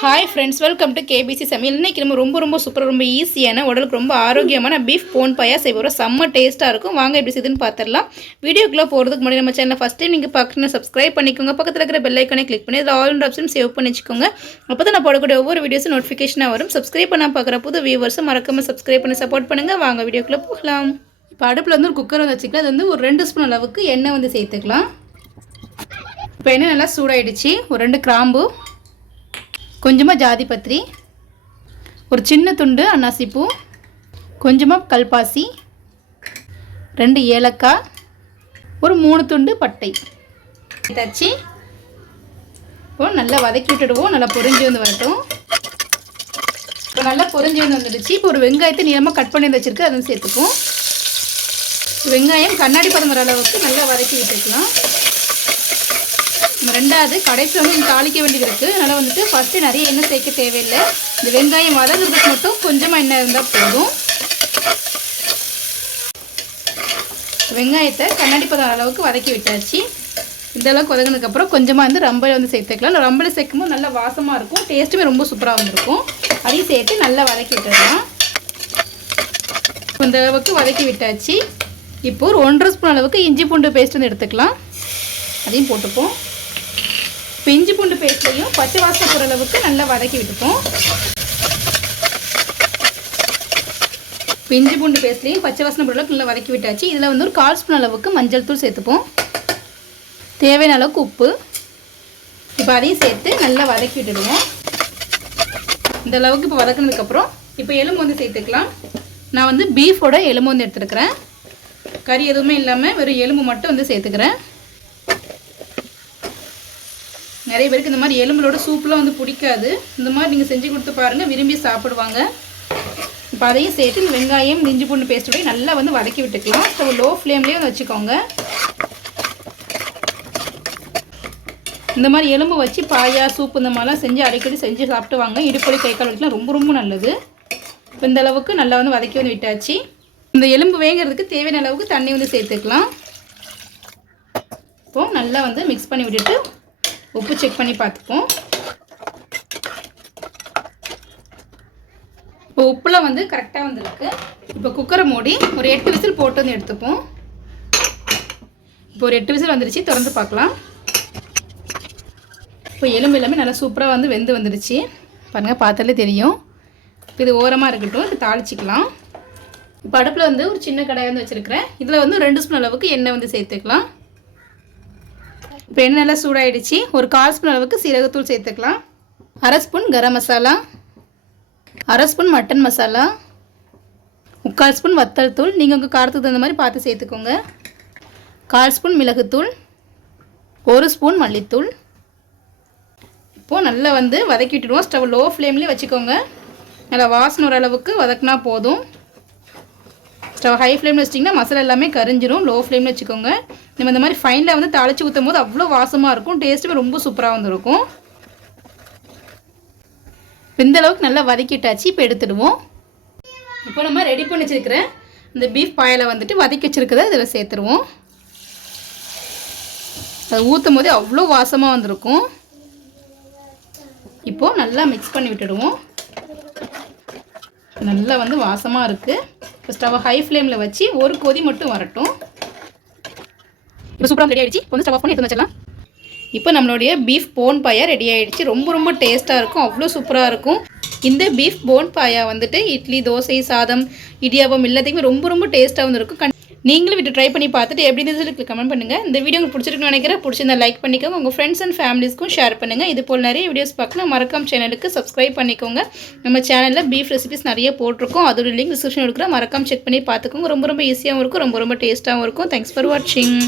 Hi friends, welcome to KBC சமையல். இன்றைக்கி நம்ம ரொம்ப சூப்பராக ரொம்ப ஈஸியான உடலுக்கு ரொம்ப ஆரோக்கியமான பீஃப் போன் பாயா செய்வோம். செம்ம டேஸ்ட்டாக இருக்கும். வாங்க எப்படி செய்யுதுன்னு பார்த்துடலாம். வீடியோக்குள்ளே போகிறதுக்கு முன்னாடி நம்ம சேனலை ஃபஸ்ட் டைம் நீங்கள் பார்க்கணும் சப்ஸ்கிரைப் பண்ணிக்கோங்க. பக்கத்தில் இருக்கிற பெல் ஐக்கானே கிளிக் பண்ணி அதில் ஆல் ஆப்ஷன் சேவ் பண்ணி வச்சுக்கோங்க. அப்போ தான் நான் போடக்கூடிய ஒவ்வொரு வீடியோஸும் நோட்டிஃபிகேஷனாக வரும். சப்ஸ்கிரைப் பண்ணால் பார்க்குற புது வியூவர்ஸும் மறக்காமல் சப்ஸ்கிரைப் பண்ணி சப்போர்ட் பண்ணுங்கள். வாங்க வீடியோக்குள்ளே போகலாம். இப்போ அடுப்பில் வந்து ஒரு குக்கர் வந்து வச்சுக்கலாம். அது வந்து ஒரு 2 ஸ்பூன் அளவுக்கு எண்ணெய் வந்து சேர்த்துக்கலாம். இப்போ எண்ணெய் நல்லா சூடாயிடுச்சு. ஒரு 2 கிராம்பு, கொஞ்சமாக ஜாதி பத்திரி, ஒரு சின்ன துண்டு அன்னாசிப்பூ, கொஞ்சமாக கல்பாசி, 2 ஏலக்காய், ஒரு 3 துண்டு பட்டை தச்சு இப்போ நல்லா வதக்கி விட்டுடுவோம். நல்லா பொரிஞ்சு வந்து வரட்டும். இப்போ நல்லா பொரிஞ்சு வந்து வந்துடுச்சு. இப்போ ஒரு வெங்காயத்தை நீளமாக கட் பண்ணி வச்சுருக்கு, அதை வந்து சேர்த்துப்போம். வெங்காயம் கண்ணாடி பதம் வர அளவுக்கு நல்லா வதக்கி விட்டுக்கலாம். நம்ம ரெண்டாவது கடைசியில் வந்து தாளிக்க வேண்டியது இருக்குது. அதனால் வந்துட்டு ஃபஸ்ட்டு நிறைய எண்ணெய் சேர்க்க தேவையில்லை. இந்த வெங்காயம் வதங்கிறதுக்கு மட்டும் கொஞ்சமாக எண்ணெய் இருந்தால் போதும். வெங்காயத்தை கண்ணாடி பதம் அளவுக்கு வதக்கி விட்டாச்சு. இந்த அளவுக்கு வதங்கினதுக்கப்புறம் கொஞ்சமாக வந்து ரம்பலை வந்து சேர்த்துக்கலாம். ரம்பலை சேர்க்கும்போது நல்லா வாசமாக இருக்கும், டேஸ்ட்டுமே ரொம்ப சூப்பராக வந்துருக்கும். அதையும் சேர்த்து நல்லா வதக்கி விட்டுடலாம். இந்த அளவுக்கு வதக்கி விட்டாச்சு. இப்போ ஒரு 1.5 ஸ்பூன் அளவுக்கு இஞ்சி பூண்டு பேஸ்ட் வந்து எடுத்துக்கலாம். அதையும் போட்டுப்போம். இப்போ இஞ்சி பூண்டு பேஸ்ட்லையும் பச்சை வாசனை போகிற அளவுக்கு நல்லா வதக்கி விட்டுப்போம். இப்போ இஞ்சி பூண்டு பேஸ்ட்லையும் பச்சை வாசனை போகிற அளவுக்கு நல்லா வதக்கி விட்டாச்சு. இதில் வந்து ஒரு 1/4 ஸ்பூன் அளவுக்கு மஞ்சள் தூள் சேர்த்துப்போம். தேவையான அளவுக்கு உப்பு. இப்போ அதையும் சேர்த்து நல்லா வதக்கி விட்டுடுவோம். இந்த அளவுக்கு இப்போ வதக்கினதுக்கப்புறம் இப்போ எலும்பு வந்து சேர்த்துக்கலாம். நான் வந்து பீஃபோட எலும்பு வந்து எடுத்துருக்கிறேன். கறி எதுவுமே இல்லாமல் வெறும் எலும்பு மட்டும் வந்து சேர்த்துக்கிறேன். நிறைய பேருக்கு இந்த மாதிரி எலும்புகளோட சூப்லாம் வந்து பிடிக்காது. இந்த மாதிரி நீங்கள் செஞ்சு கொடுத்து பாருங்கள், விரும்பி சாப்பிடுவாங்க. இப்போ அதையும் சேர்த்து இந்த வெங்காயம் இஞ்சி பூண்டு பேஸ்ட்டோடய நல்லா வந்து வதக்கி விட்டுக்கலாம். ஸோ லோ ஃப்ளேம்லேயே வந்து வச்சுக்கோங்க. இந்த மாதிரி எலும்பு வச்சு பாயா சூப் இந்த மாதிரிலாம் செஞ்சு அடிக்கடி செஞ்சு சாப்பிட்டு வாங்க. இடுப்பொலி கை கால் வச்சுலாம் ரொம்ப நல்லது. இப்போ இந்த அளவுக்கு நல்லா வந்து வதக்கி வந்து விட்டாச்சு. இந்த எலும்பு வேகிறதுக்கு தேவையான அளவுக்கு தண்ணி வந்து சேர்த்துக்கலாம். இப்போது நல்லா வந்து மிக்ஸ் பண்ணி விட்டுட்டு உப்பு செக் பண்ணி பார்த்துப்போம். இப்போ உப்புலாம் வந்து கரெக்டாக வந்துருக்கு. இப்போ குக்கரை மூடி ஒரு 8 விசில் போட்டு வந்து எடுத்துப்போம். இப்போ ஒரு 8 விசில் வந்துருச்சு, திறந்து பார்க்கலாம். இப்போ எலும்பு எல்லாமே நல்லா சூப்பராக வந்து வெந்து வந்துடுச்சு. பாருங்கள், பார்த்தாலே தெரியும். இப்போ இது ஓரமாக இருக்கட்டும். இப்போ தாளிச்சிக்கலாம். இப்போ அடுப்பில் வந்து ஒரு சின்ன கடாய் வந்து வச்சுருக்கிறேன். இதில் வந்து 2 ஸ்பூன் அளவுக்கு எண்ணெய் வந்து சேர்த்துக்கலாம். இப்போ எண்ணெய் நல்லா சூடாயிடுச்சு. ஒரு 1/4 ஸ்பூன் அளவுக்கு சீரகத்தூள் சேர்த்துக்கலாம். 1/2 spoon garam masala, 1/2 spoon mutton masala, 3/4 spoon வத்தல் தூள். நீங்கள் உங்கள் காரத்துக்கு தகுந்த மாதிரி பார்த்து சேர்த்துக்கோங்க. 1/4 ஸ்பூன் மிளகுத்தூள், 1 ஸ்பூன் மல்லித்தூள். இப்போது நல்லா வந்து வதக்கி விட்டுடுவோம். ஸ்டவ் லோ ஃப்ளேம்லேயே வச்சுக்கோங்க. நல்லா வாசனை வர அளவுக்கு வதக்கினா போதும். ஸ்டவ் ஹை ஃப்ளேமில் வச்சிட்டிங்கன்னா மசாலா எல்லாமே கரிஞ்சிரும். லோ ஃப்ளேமில் வச்சுக்கோங்க. நம்ம இந்த மாதிரி ஃபைனில் வந்து தாளித்து ஊற்றும் போது அவ்வளோ வாசமாக இருக்கும். டேஸ்ட்டுமே ரொம்ப சூப்பராக வந்துருக்கும். இந்த அளவுக்கு நல்லா வதக்கிட்டாச்சு. இப்போ எடுத்துடுவோம். இப்போ நம்ம ரெடி பண்ணி வச்சுருக்கிற இந்த பீஃப் பாயில் வந்துட்டு வதக்கி வச்சுருக்கிறத இதில் சேர்த்துருவோம். அதை ஊற்றும் போதே அவ்வளோ வாசமாக வந்திருக்கும். இப்போது நல்லா மிக்ஸ் பண்ணி விட்டுடுவோம். நல்லா வந்து வாசமாக இருக்குது. இப்போ ஸ்டவ் ஹை ஃப்ளேமில் வச்சு ஒரு கொதி மட்டும் வரட்டும். இப்போ சூப்பராக ரெடி ஆகிடுச்சு. வந்து ஸ்டவ் ஆஃப் பண்ணி எடுத்து வச்சிடலாம். இப்போ நம்மளுடைய பீஃப் போன் பாயா ரெடி ஆகிடுச்சு. ரொம்ப டேஸ்ட்டாக இருக்கும். அவ்வளோ சூப்பராக இருக்கும். இந்த பீஃப் போன் பாயா வந்துட்டு இட்லி, தோசை, சாதம், இடியாப்பம் எல்லாத்துக்குமே ரொம்ப டேஸ்ட்டாக வந்து இருக்கும். நீங்களும் வீட்டு ட்ரை பண்ணி பார்த்துட்டு எப்படி இருந்துச்சு கமெண்ட் பண்ணுங்கள். இந்த வீடியோ உங்களுக்கு பிடிச்சிருக்குன்னு நினைக்கிறேன். பிடிச்சிருந்தா லைக் பண்ணிக்கோங்க. உங்கள் ஃப்ரெண்ட்ஸ் அண்ட் ஃபேமிலிஸ்க்கும் ஷேர் பண்ணுங்கள். இது போல் நிறைய வீடியோஸ் பார்க்கலாம். மறக்காம சேனலுக்கு சப்ஸ்கிரைப் பண்ணிக்கோங்க. நம்ம சேனலில் பீஃப் ரெசிபிஸ் நிறைய போட்டிருக்கோம். அதோட லிங்க் டிஸ்கிரிப்ஷன் இருக்கிற மறக்காம செக் பண்ணி பார்த்துக்கோங்க. ரொம்ப ஈஸியாகவும் இருக்கும். ரொம்ப டேஸ்ட்டாகவும் இருக்கும். தேங்க்ஸ் ஃபார் வாட்சிங்.